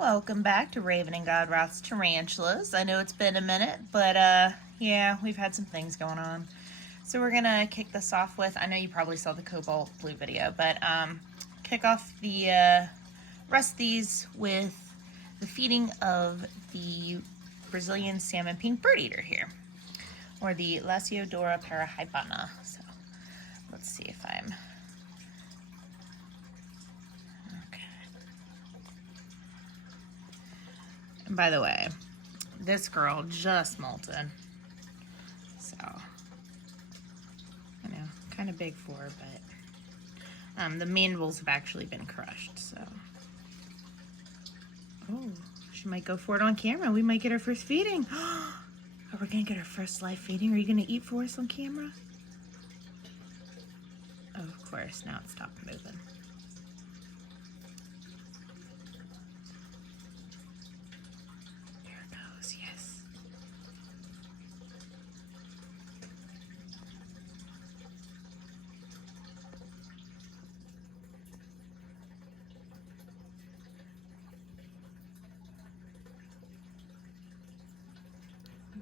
Welcome back to Raven and Godroth's Tarantulas. I know it's been a minute, but yeah, we've had some things going on. So we're gonna kick this off with, I know you probably saw the cobalt blue video, but kick off the rest of these with the feeding of the Brazilian Salmon Pink Bird-eater here, or the Lasiodora parahybana. So let's see if I'm And by the way, this girl just molted, so I know, kind of big for her, but the mandibles have actually been crushed, so. Oh, she might go for it on camera. We might get our first feeding. Oh, we're gonna get our first live feeding. Are you gonna eat for us on camera? Oh, of course, now it stopped moving.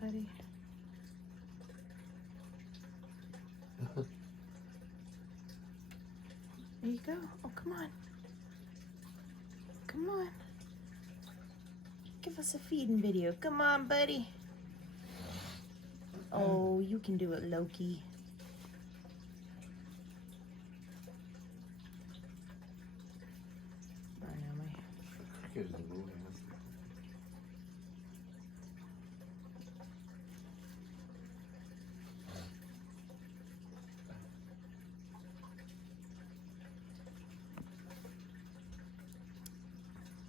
Buddy. There you go. Oh, come on. Come on. Give us a feeding video. Come on, buddy. Oh, you can do it, Loki. I know, my...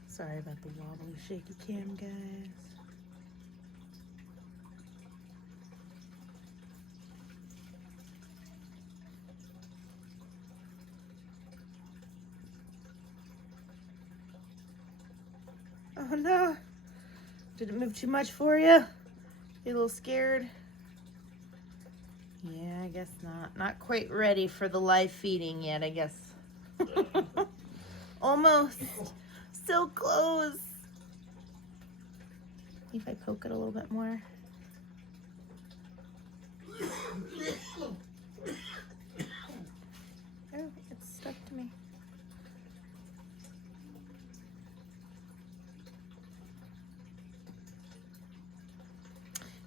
Sorry about the wobbly, shaky cam, guys. Oh no! Did it move too much for you? You a little scared? Yeah, I guess not. Not quite ready for the live feeding yet, I guess. Almost. So close. If I poke it a little bit more. Oh, it's stuck to me.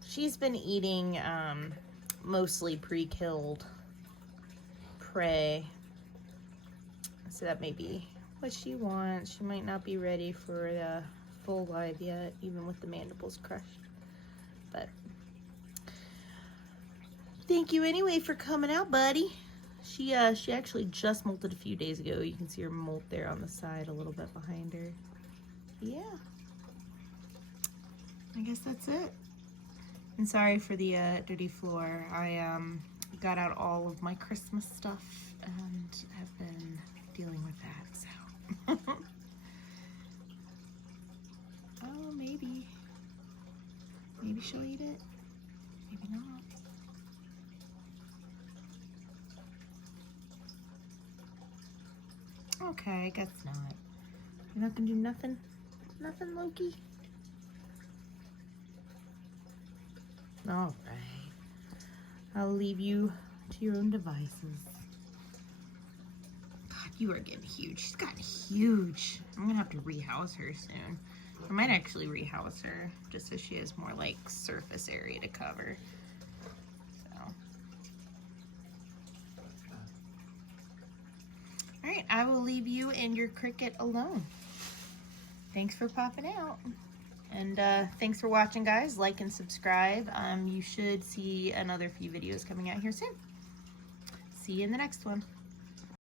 She's been eating mostly pre-killed prey, so that may be what she wants. She might not be ready for the full live yet, even with the mandibles crushed. But thank you anyway for coming out, buddy. She actually just molted a few days ago. You can see her molt there on the side a little bit behind her. Yeah. I guess that's it. And sorry for the dirty floor. I got out all of my Christmas stuff and have been dealing with that, so. Oh, maybe she'll eat it, maybe not. Okay, I guess not. You're not gonna do nothing, Loki? All right, I'll leave you to your own devices. You are getting huge. She's gotten huge. I'm gonna have to rehouse her soon. I might actually rehouse her just so she has more like surface area to cover. So. All right, I will leave you and your cricket alone. Thanks for popping out. And thanks for watching, guys. Like and subscribe. You should see another few videos coming out here soon. See you in the next one.